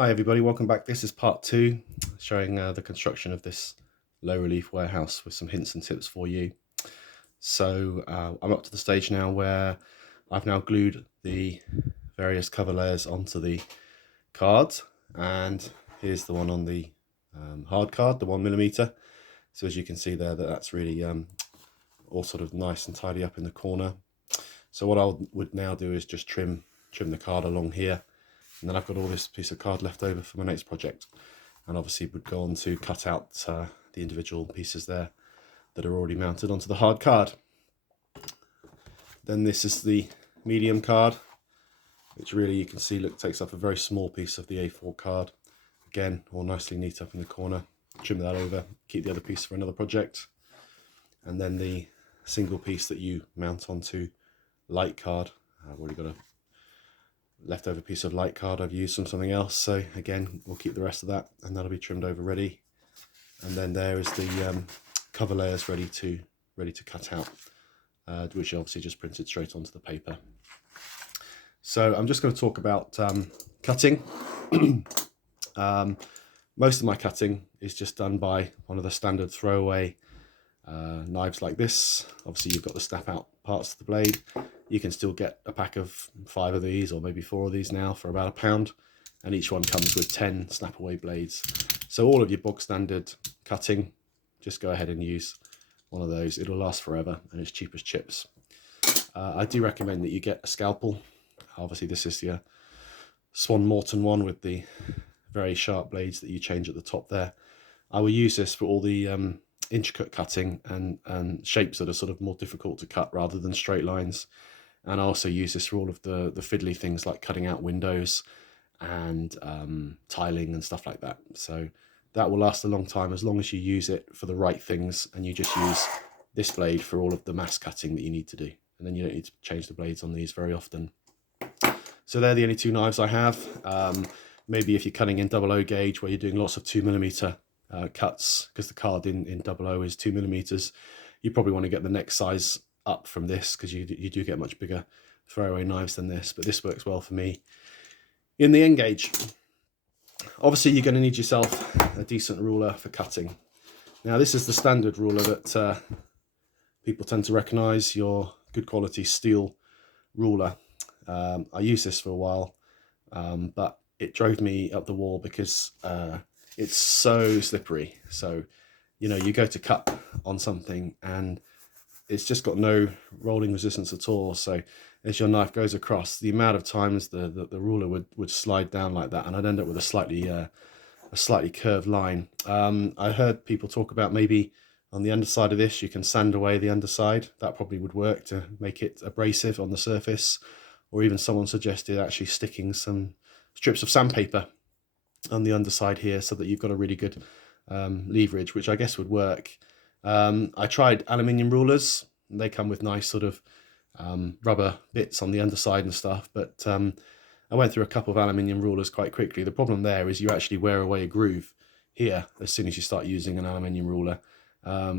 Hi everybody, welcome back. This is part two, showing the construction of this low relief warehouse with some hints and tips for you. So I'm up to the stage now where I've now glued the various cover layers onto the cards, and here's the one on the hard card, the 1mm. So as you can see there, that's really all sort of nice and tidy up in the corner. So what I would now do is just trim the card along here. And then I've got all this piece of card left over for my next project, and obviously would go on to cut out the individual pieces there that are already mounted onto the hard card. Then this is the medium card, which really you can see takes up a very small piece of the A4 card. Again, all nicely neat up in the corner. Trim that over, keep the other piece for another project. And then the single piece that you mount onto light card. I've already got a leftover piece of light card I've used from something else, so again we'll keep the rest of that and that'll be trimmed over ready. And then there is the cover layers ready to cut out, which obviously just printed straight onto the paper. So I'm just going to talk about cutting. Most of my cutting is just done by one of the standard throwaway knives like this. Obviously you've got the snap out parts of the blade. You can still get a pack of 5 of these, or maybe 4 of these now, for about £1, and each one comes with 10 snap away blades. So all of your bog standard cutting, just go ahead and use one of those. It'll last forever and it's cheap as chips. I do recommend that you get a scalpel. Obviously this is the Swan Morton one with the very sharp blades that you change at the top there. I will use this for all the intricate cutting and shapes that are sort of more difficult to cut rather than straight lines. And I also use this for all of the fiddly things like cutting out windows and tiling and stuff like that. So that will last a long time as long as you use it for the right things, and you just use this blade for all of the mass cutting that you need to do. And then you don't need to change the blades on these very often. So they're the only 2 knives I have. Maybe if you're cutting in 00 gauge where you're doing lots of 2mm cuts, because the card in 00 is 2mm, you probably want to get the next size up from this, because you do get much bigger throwaway knives than this, but this works well for me. In the N gauge, obviously you're going to need yourself a decent ruler for cutting. Now this is the standard ruler that people tend to recognize, your good quality steel ruler. I used this for a while, but it drove me up the wall because it's so slippery. So, you know, you go to cut on something and it's just got no rolling resistance at all. So as your knife goes across, the amount of times the ruler would slide down like that, and I'd end up with a slightly curved line. I heard people talk about maybe on the underside of this you can sand away the underside. That probably would work to make it abrasive on the surface, or even someone suggested actually sticking some strips of sandpaper on the underside here so that you've got a really good leverage, which I guess would work. I tried aluminium rulers, and they come with nice sort of rubber bits on the underside and stuff, but I went through a couple of aluminium rulers quite quickly. The problem there is you actually wear away a groove here as soon as you start using an aluminium ruler.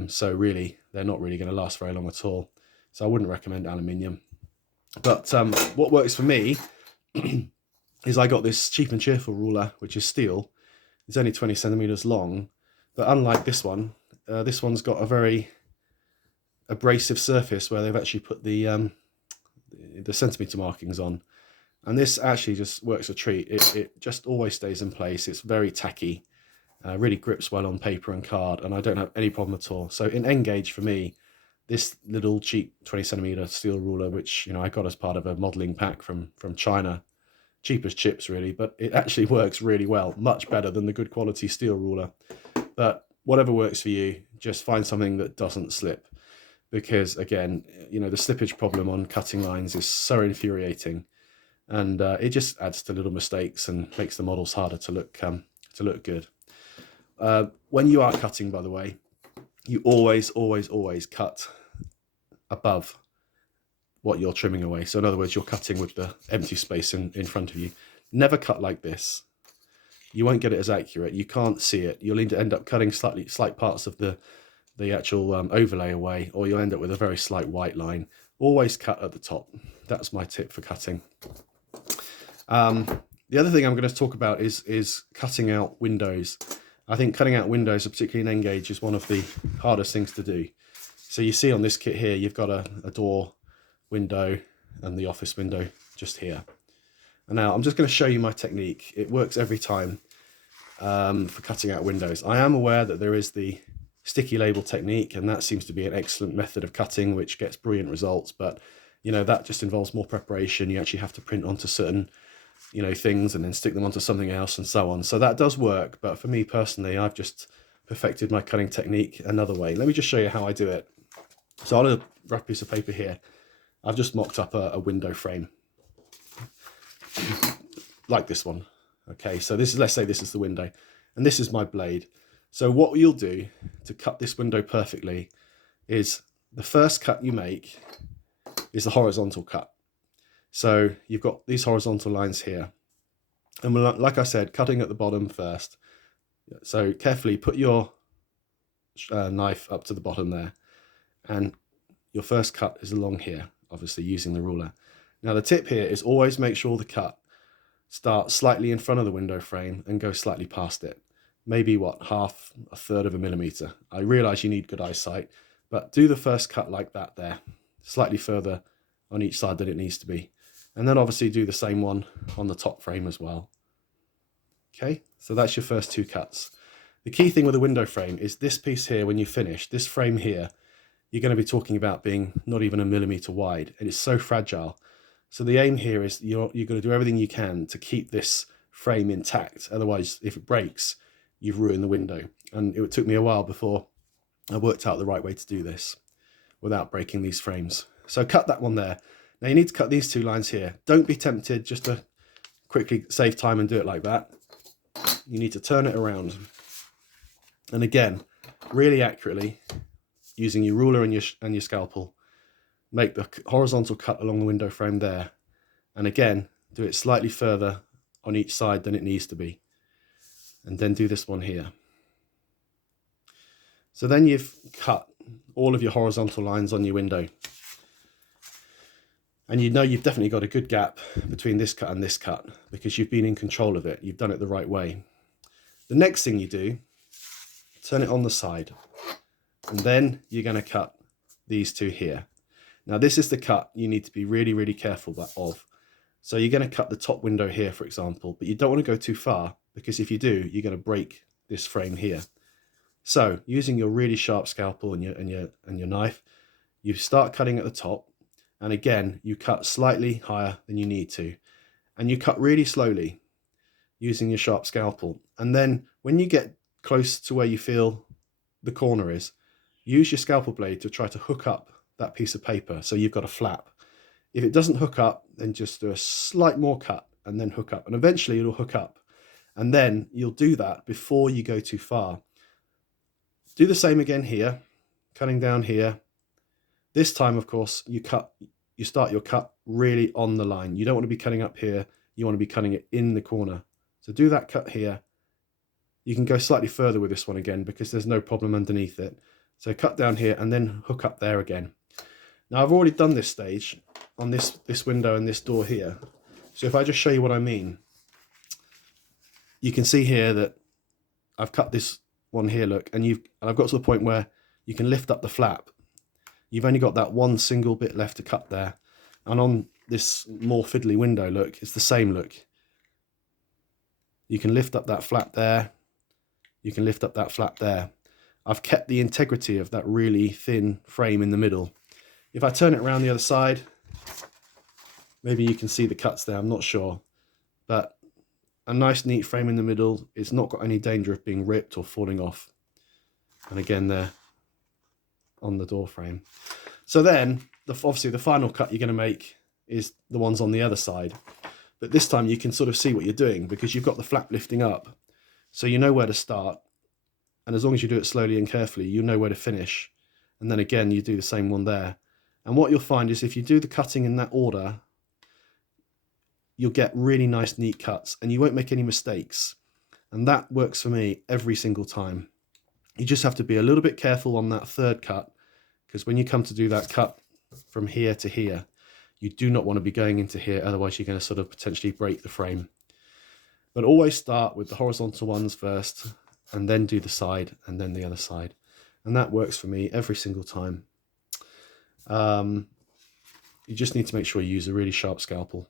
So really, they're not really going to last very long at all. So I wouldn't recommend aluminium. But what works for me is I got this cheap and cheerful ruler, which is steel. It's only 20 centimeters long, but unlike this one's got a very abrasive surface where they've actually put the centimeter markings on. And this actually just works a treat. It just always stays in place. It's very tacky, really grips well on paper and card, and I don't have any problem at all. So in N gauge for me, this little cheap 20 centimeter steel ruler, which, you know, I got as part of a modeling pack from China, cheap as chips really, but it actually works really well, much better than the good quality steel ruler. But whatever works for you, just find something that doesn't slip, because again, you know, the slippage problem on cutting lines is so infuriating, and it just adds to little mistakes and makes the models harder to look good. When you are cutting, by the way, you always cut above what you're trimming away. So in other words, you're cutting with the empty space in front of you. Never cut like this. You won't get it as accurate. You can't see it. You'll either end up cutting slight parts of the actual overlay away, or you'll end up with a very slight white line. Always cut at the top. That's my tip for cutting. The other thing I'm going to talk about is cutting out windows. I think cutting out windows, particularly in N-gauge, is one of the hardest things to do. So you see on this kit here, you've got a door window and the office window just here. And now I'm just going to show you my technique. It works every time for cutting out windows. I am aware that there is the sticky label technique, and that seems to be an excellent method of cutting, which gets brilliant results. But, you know, that just involves more preparation. You actually have to print onto certain, you know, things and then stick them onto something else and so on. So that does work. But for me personally, I've just perfected my cutting technique another way. Let me just show you how I do it. So on a rough piece of paper here, I've just mocked up a window frame like this one. Okay, so this is, let's say this is the window, and this is my blade. So what you'll do to cut this window perfectly is the first cut you make is the horizontal cut. So you've got these horizontal lines here, and like I said, cutting at the bottom first. So carefully put your knife up to the bottom there, and your first cut is along here, obviously using the ruler. Now the tip here is always make sure the cut starts slightly in front of the window frame and go slightly past it. Maybe what, half, a third of a millimeter. I realize you need good eyesight, but do the first cut like that there, slightly further on each side than it needs to be. And then obviously do the same one on the top frame as well. Okay, so that's your first two cuts. The key thing with a window frame is this piece here, when you finish, this frame here, you're going to be talking about being not even a millimeter wide, and it's so fragile. So the aim here is you're going to do everything you can to keep this frame intact. Otherwise, if it breaks, you've ruined the window. And it took me a while before I worked out the right way to do this without breaking these frames. So cut that one there. Now you need to cut these two lines here. Don't be tempted just to quickly save time and do it like that. You need to turn it around. And again, really accurately, using your ruler and your scalpel, make the horizontal cut along the window frame there. And again, do it slightly further on each side than it needs to be. And then do this one here. So then you've cut all of your horizontal lines on your window. And you know you've definitely got a good gap between this cut and this cut because you've been in control of it. You've done it the right way. The next thing you do, turn it on the side. And then you're going to cut these two here. Now this is the cut you need to be really, really careful of. So you're going to cut the top window here, for example, but you don't want to go too far because if you do, you're going to break this frame here. So using your really sharp scalpel and your knife, you start cutting at the top. And again, you cut slightly higher than you need to. And you cut really slowly using your sharp scalpel. And then when you get close to where you feel the corner is, use your scalpel blade to try to hook up that piece of paper so you've got a flap. If it doesn't hook up, then just do a slight more cut and then hook up. And eventually it'll hook up. And then you'll do that before you go too far. Do the same again here, cutting down here. This time, of course, you start your cut really on the line. You don't want to be cutting up here. You want to be cutting it in the corner. So do that cut here. You can go slightly further with this one again because there's no problem underneath it. So cut down here and then hook up there again. Now I've already done this stage on this window and this door here. So if I just show you what I mean, you can see here that I've cut this one here, look, and I've got to the point where you can lift up the flap. You've only got that one single bit left to cut there. And on this more fiddly window, look, it's the same look. You can lift up that flap there. You can lift up that flap there. I've kept the integrity of that really thin frame in the middle. If I turn it around the other side, maybe you can see the cuts there, I'm not sure. But a nice neat frame in the middle. It's not got any danger of being ripped or falling off. And again there, on the door frame. So then, obviously the final cut you're going to make is the ones on the other side. But this time you can sort of see what you're doing because you've got the flap lifting up. So you know where to start. And as long as you do it slowly and carefully, you know where to finish. And then again, you do the same one there. And what you'll find is if you do the cutting in that order, you'll get really nice, neat cuts and you won't make any mistakes. And that works for me every single time. You just have to be a little bit careful on that third cut because when you come to do that cut from here to here, you do not want to be going into here. Otherwise, you're going to sort of potentially break the frame. But always start with the horizontal ones first, and then do the side, and then the other side. And that works for me every single time. You just need to make sure you use a really sharp scalpel.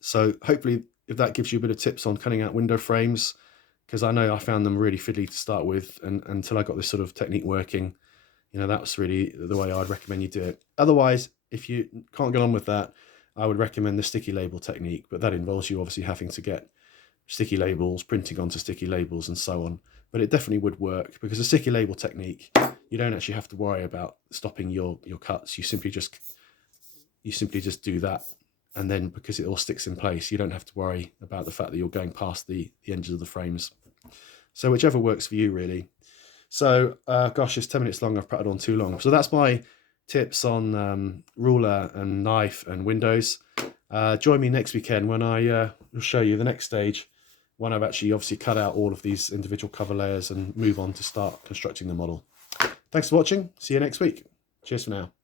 So hopefully, if that gives you a bit of tips on cutting out window frames, because I know I found them really fiddly to start with, and until I got this sort of technique working, you know, that's really the way I'd recommend you do it. Otherwise, if you can't get on with that, I would recommend the sticky label technique, but that involves you obviously having to get sticky labels, printing onto sticky labels and so on. But it definitely would work, because the sticky label technique, you don't actually have to worry about stopping your cuts. You simply just do that, and then because it all sticks in place, you don't have to worry about the fact that you're going past the edges of the frames. So whichever works for you, really. So gosh, it's 10 minutes long. I've prattled on too long. So that's my tips on ruler and knife and windows. Join me next weekend when I will show you the next stage, when I've actually obviously cut out all of these individual cover layers and move on to start constructing the model. Thanks for watching. See you next week. Cheers for now.